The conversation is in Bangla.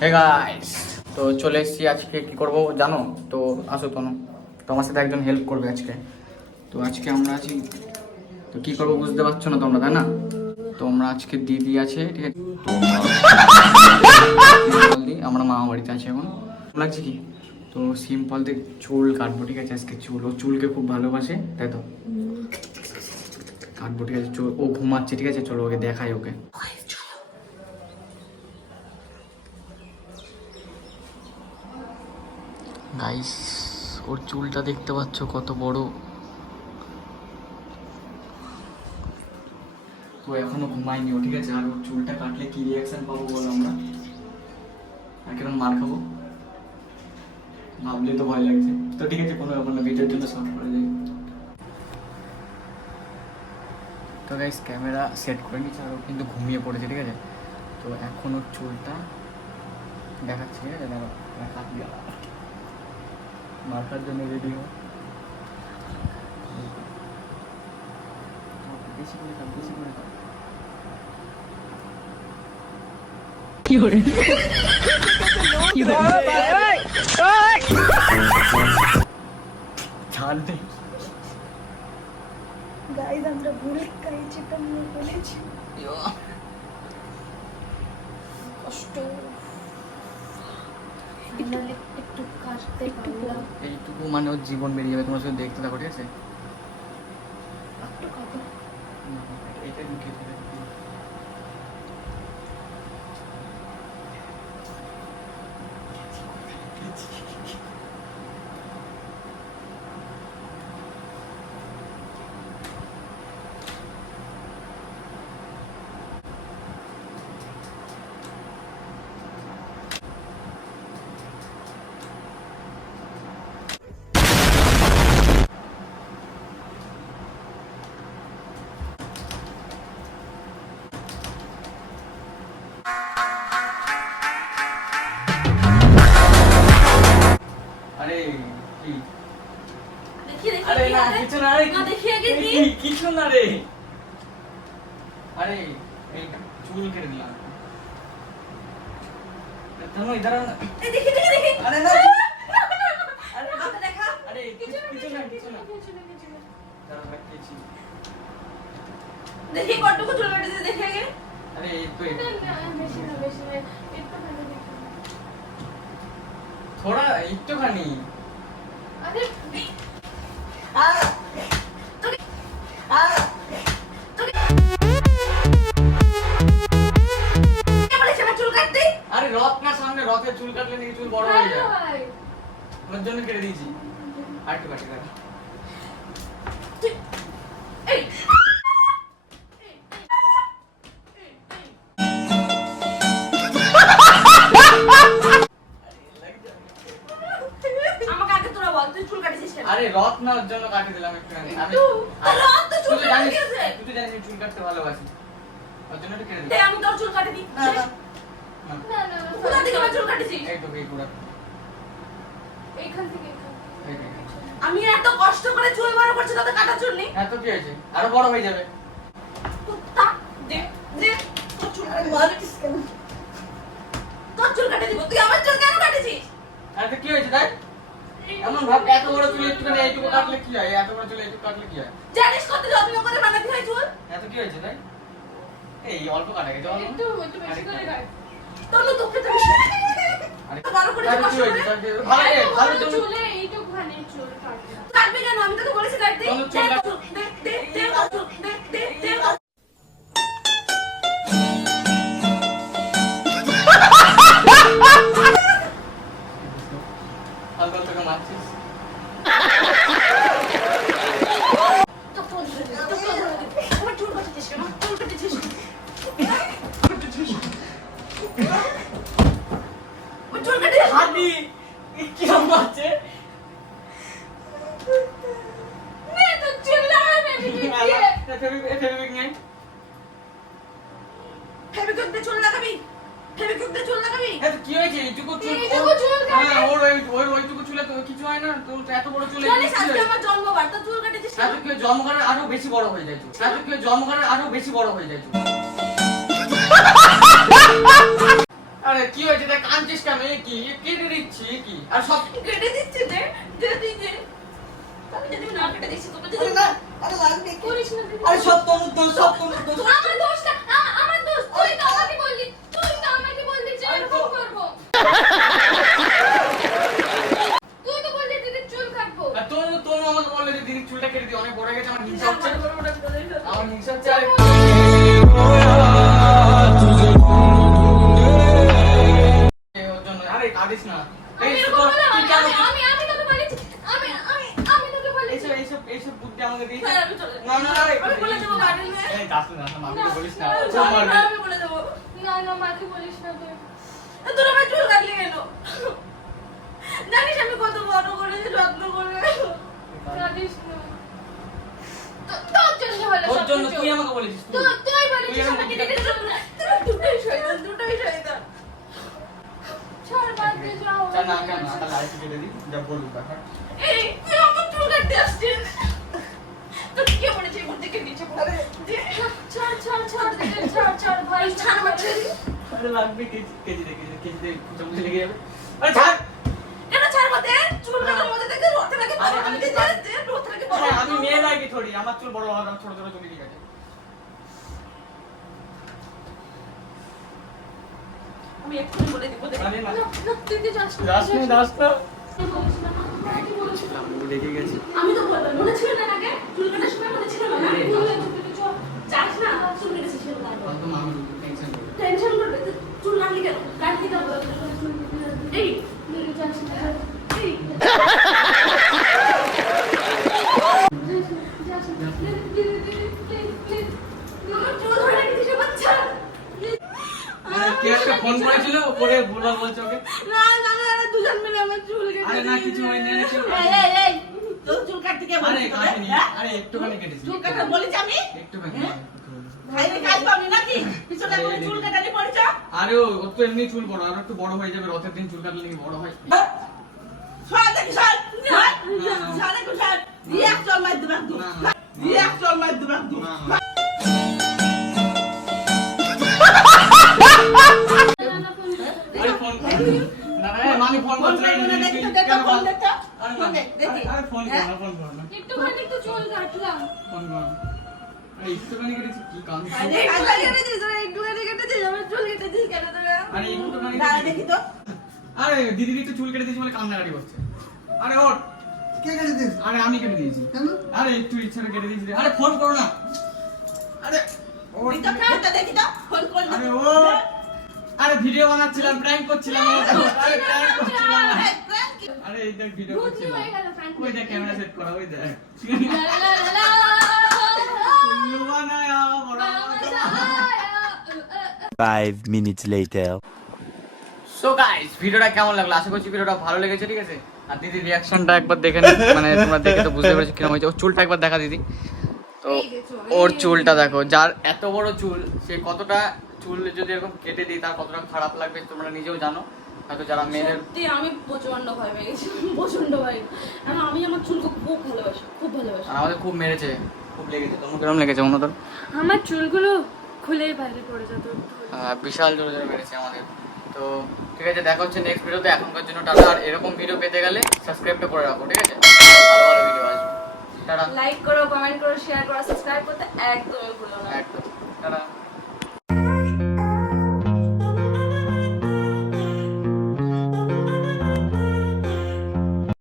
হে গাইস, তো চলে এসেছি। আজকে কি করব জানো তো? আসো তো, তোমার সাথে একজন হেল্প করবে আজকে। তো আজকে আমরা আছি, তো কি করবো বুঝতে পারছো না তোমরা, তাই না? তো আমরা আজকে দিদি আছে, ঠিক আছে, তো আমরা মামা বাড়িতে আছি এখন। লাগছে কি, তো সিম্পল দিয়ে চুল কাটবো, ঠিক আছে? আজকে চুল, ও চুলকে খুব ভালোবাসে, তাই তো কাটবো, ঠিক আছে? চুল ও ঘুমাচ্ছে, ঠিক আছে, চলো ওকে দেখাই ওকে। গাইস, ওর চুলটা দেখতে পাচ্ছ কত বড়। তো এখনো ঘুমাইনি ও, ঠিক আছে? আর ওর চুলটা কাটলে কি রিয়াকশন পাবো বলো আমরা? আর কেমন মার খাবো ভাবলে তো ভয় লাগছে। তো ঠিক আছে, কোনো ব্যাপার না, ভিডিওর জন্য শর্ট করে যাই। তো গাইস, ক্যামেরা সেট করে নিচ্ছি আর ও কিন্তু ঘুমিয়ে পড়েছে, ঠিক আছে? তো এখন ওর চুলটা দেখাচ্ছি, ঠিক আছে? দেখো কাটবি, মার্কার জন্য রেডি হো। বেশি করে কাট, বেশি করে কাট। কি করে ছাড় দে। গাইস আমরা ভুল কাইছি, তোমরা বলেছি কষ্ট একটু কাটতে পারলাম। এইটুকু মানে ওর জীবন বেরিয়ে যাবে, তোমার সাথে দেখতে থাকো, ঠিক আছে? একটু কাটো। এটা ঢুকিয়ে দেবে। আরে কি, দেখি দেখি আরে না কিছু না, আরে না দেখি আগে দি কিছু না রে। আরে এই চুল কেটে দিলাম। তুমি ইধার না। এই দেখি দেখি দেখি আরে না, আরে হাতে দেখা। আরে কিছু না, কিছু না। কিছু না। দাঁড়া রাখছি। দেখি কতটুকু চুল কাটেছে দেখি আগে। আরে এই তো বেশি না একটু ভালো দেখি। थोड़ा একটুখানি। আরে আরে রথ না সামনে, রথের চুল কাটলে নাকি চুল বড় হয়ে যায়, ওর জন্য কেটে দিয়েছি। আর একটু কাটি কাটি। আমাকে আগে তোরা বল তুই চুল কাটেছিস কেন? আরে রথ না, ওর জন্য কাটি দিলাম একটুখানি। আমি রথ তো চুল তুই জানিস, কাটে গেছে। তুই তো জানিস আমি চুল কাটতে ভালোবাসি, ওর জন্য একটু কেটে দে দিলাম। আমি তোর চুল কাটে দিই। না না না কোথা থেকে আমার চুল কাটেছিস? এই তো এই পুরো এইখান থেকে এই তো। আমি এত কষ্ট করে চুল বড় করছি তোদের কাটা চুল নেই। হ্যাঁ তো কি হয়েছে, আরো বড় হয়ে যাবে। কুত্তা দে দে তোর চুল মারিস কেন? তোর চুল কাটে দিব, তুই আমার চুল কেন কাটেছিস? আরে তো কি হয়েছে তাই? এমন ভাব, এত বড় চুল একটুখানি এইটুকু কাটলে কি হয়? এত বড় চুল এইটুকু কাটলে কি হয়? জানিস কত যত্ন করে বানাতে হয় চুল? এত কি হয়েছে তাই? এই অল্প কাটা গেছে, অল্প। একটু বেশি করে কাট। তোর তোকে তো আরে বড় করে তাহলে কষ্ট কি হয়েছে? করে তাহলে ভালো ভালো চুল চুলে এইটুকুখানি চুল কাটবি। কাটবি কেন? আমি তোকে বলেছি কাটতে। তোর চুল কাট। দে দে দে দে দে দে হালকা হালকা মারছিস। আমার চুল কাটছিস কেন? চুল কাটছিস আমার চুল কাটে হাদি কি মারছে? নে তো চুল লাগা ফেবিকুইক দিয়ে। ফেবিকুইক নাই? ফেবিকুইক দিয়ে চুল লাগাবি? ফেবিকুইক দিয়ে চুল লাগাবি? এত কি হয়েছে? এইটুকু চুল, এইটুকু চুল কাটে? হ্যাঁ ওর ওইটুকু চুলে তো কিছু হয় না, তোর এত বড় চুলে জানিস আজকে আমার জন্মবার, তো চুল কাটেছিস কেন? এত কি জন্ম করার আরো বেশি বড় হয়ে যায় চুল, এত কি জন্ম করার আরো বেশি বড় হয়ে যায় চুল। আরে কি হয়েছে দেখ কাঁদছিস কেন এ কি কেটে দিচ্ছি কি আর সব কেটে দিচ্ছে দে দে দে দে আমি যদি না কেটে দিচ্ছি তোকে যদি না আরে লাগবে কি? করিস না দিদি। আরে সব তোমার দোষ সব তোমার দোষ তোর আমার দোষ না আমার দোষ তুই তো আমাকে বললি যে এরকম করব তুই তো বললি দিদি চুল কাটবো আর তোর আমাকে বললে যে দিদি চুলটা কেটে দিই অনেক বড় হয়ে গেছে আমার হিংসা হচ্ছে আমার হিংসা হচ্ছে আর ওর জন্য আরে কাঁদিস না এই আমি তো এরকম তুই বললাম, কেন আমি তোকে বলেছি আমি তোকে বলেছি এইসব বুদ্ধি আমাকে দিয়েছিস হ্যাঁ, আমি চলে না না আরে আমি বলে দেবো গার্ডেনে এই দাস না মামিকে বলিস না না, চল মারবি না, আমি বলে দেবো না মাকে বলিস না তুই তোর আমার চুল কাটলি কেন জানিস আমি কত বড় করেছি যত্ন করে কাটিস না তোর জন্য হলো ওর সব জন্য কিছু। তুই আমাকে বলেছিস তুই তুই বলেছিস তুই এরকম আমাকে বুদ্ধি কেটে দেবো না তোরা দুটোই শয়তান ছাড় বাদ দে যাও চল না কেন একটা লাইট কেটে দিই যা বলবি ব্যাপার এই তুই আমার চুল কাটতে আসছিস তো কে বলেছে এই বুদ্ধিকে নিচে পড়ে ছাড় ভাই ছাড় আমার ছেলে আরে লাগবে কেজি দে খুঁজে লেগে যাবে আরে ছাড় কেন ছাড় মতে চুল কাটার মধ্যে থেকে রোতে লাগে আরে আমি তো রোতে লাগে বড় আরে আমি মেয়ে লাগি থোড়ি আমার চুল বড় হবে ছোট ছোট চুল ঠিক আছে আমি এক্ষুনি বলে দিব দেখ আরে না। না তুই কি যাস দাস না আমি বলেছিলাম লেগে গেছে আমি তো বললাম মনে ছিল না আগে চুল কাটার সময় মনে ছিল না আরে। যাস না চুল কেটেছিস কেন তারপর তো মামি টেনশন করে টেনশন করবে তো চুল কাটলি কেন কাটলি কেন এই যাস না এই কে একটা ফোন করেছিল করে ভুলভাল বলছে ওকে আরে না কিছু হয়নি আরে চুল তোর চুল কাটতে কে আরে বলেছে তোকে? কাটিনি হ্যাঁ? আরে একটুখানি কেটেছি চুল কাটা বলেছি আমি একটুখানি খাইলে কাজ পাবি নাকি পিছনে করে চুল কাটানি পড়েছ আরে ও তো এমনি চুল বড় আর একটু বড় হয়ে যাবে রথের দিন চুল কাটলে কি বড় হয় সর দেখি সর সর দেখি সর দিয়ে এক চল মার দিবাক দু না, না। দিয়ে এক চল মার দিবাক দু না, না। আরে ফোন কর না না মামি ফোন ফোন করছে করে দেখি তো দেখো ফোন দেখো ফোন দেখ দেখি আরে ফোন কর হ্যাঁ? না ফোন কর না একটুখানি একটু চুল কাটলাম ফোন কর আরে একটুখানি কেটেছি কি কান আরে একটুখানি কেটেছিস আমার চুল কেটেছিস কেন তোরা আরে একটুখানি দাঁড়া দেখি তো আরে দিদি একটু চুল কেটে দিয়েছি বলে কান্নাকাটি করছে আরে ওর কে কেটে দিস আরে আমি কেটে দিয়েছি কেন আরে একটু ইচ্ছে করে কেটে দিয়েছি রে। আরে ফোন করো না আরে ওর তুই তো ফোনটা দেখি তো ফোন করে আরে ও আরে ভিডিও বানাচ্ছিলাম প্র্যাঙ্ক করছিলাম আরে প্র্যাঙ্ক করছিলাম আরে এই দেখ ভিডিও ভূতনি করছিলাম হয়ে গেল prank ওই দেখ ক্যামেরা সেট করা ওই দেখ লা লা লা লা উল্লু বানায়া বড় বাবা 5 minutes later. সো গাইস ভিডিওটা কেমন লাগলো আশা করছি ভিডিওটা ভালো লেগেছে ঠিক আছে আর দিদির রিঅ্যাকশনটা একবার দেখে নিন মানে তোমরা দেখে তো বুঝতে পেরেছো কিরকম হয়েছে ওর চুলটা একবার দেখা দিদি তো এই যে চুল। ওর চুলটা দেখো যার এত বড় চুল সে কতটা চুল যদি এরকম কেটে দিই তার কতটা খারাপ লাগবে তোমরা নিজেও জানো হয়তো যারা মেয়েদের সত্যি আমি প্রচন্ড ভয় পেয়ে গেছি প্রচন্ড ভয় কারণ আমি আমার চুলকে খুব ভালোবাসি আর আমাদের খুব মেরেছে খুব লেগেছে তোমার কিরকম লেগেছে অন্য তোর আমার চুলগুলো খুলেই বাইরে পড়ে যেত বিশাল জোরে জোরে মেরেছে আমাদের তো ঠিক আছে দেখা হচ্ছে নেক্সট ভিডিওতে এখনকার জন্য টাটা আর এরকম ভিডিও পেতে গেলে সাবস্ক্রাইবটা করে রাখো ঠিক আছে ভালো ভালো ভিডিও আসবে টাটা লাইক করো কমেন্ট করো শেয়ার করো সাবস্ক্রাইব করতে একদমই ভুলো না একদম টাটা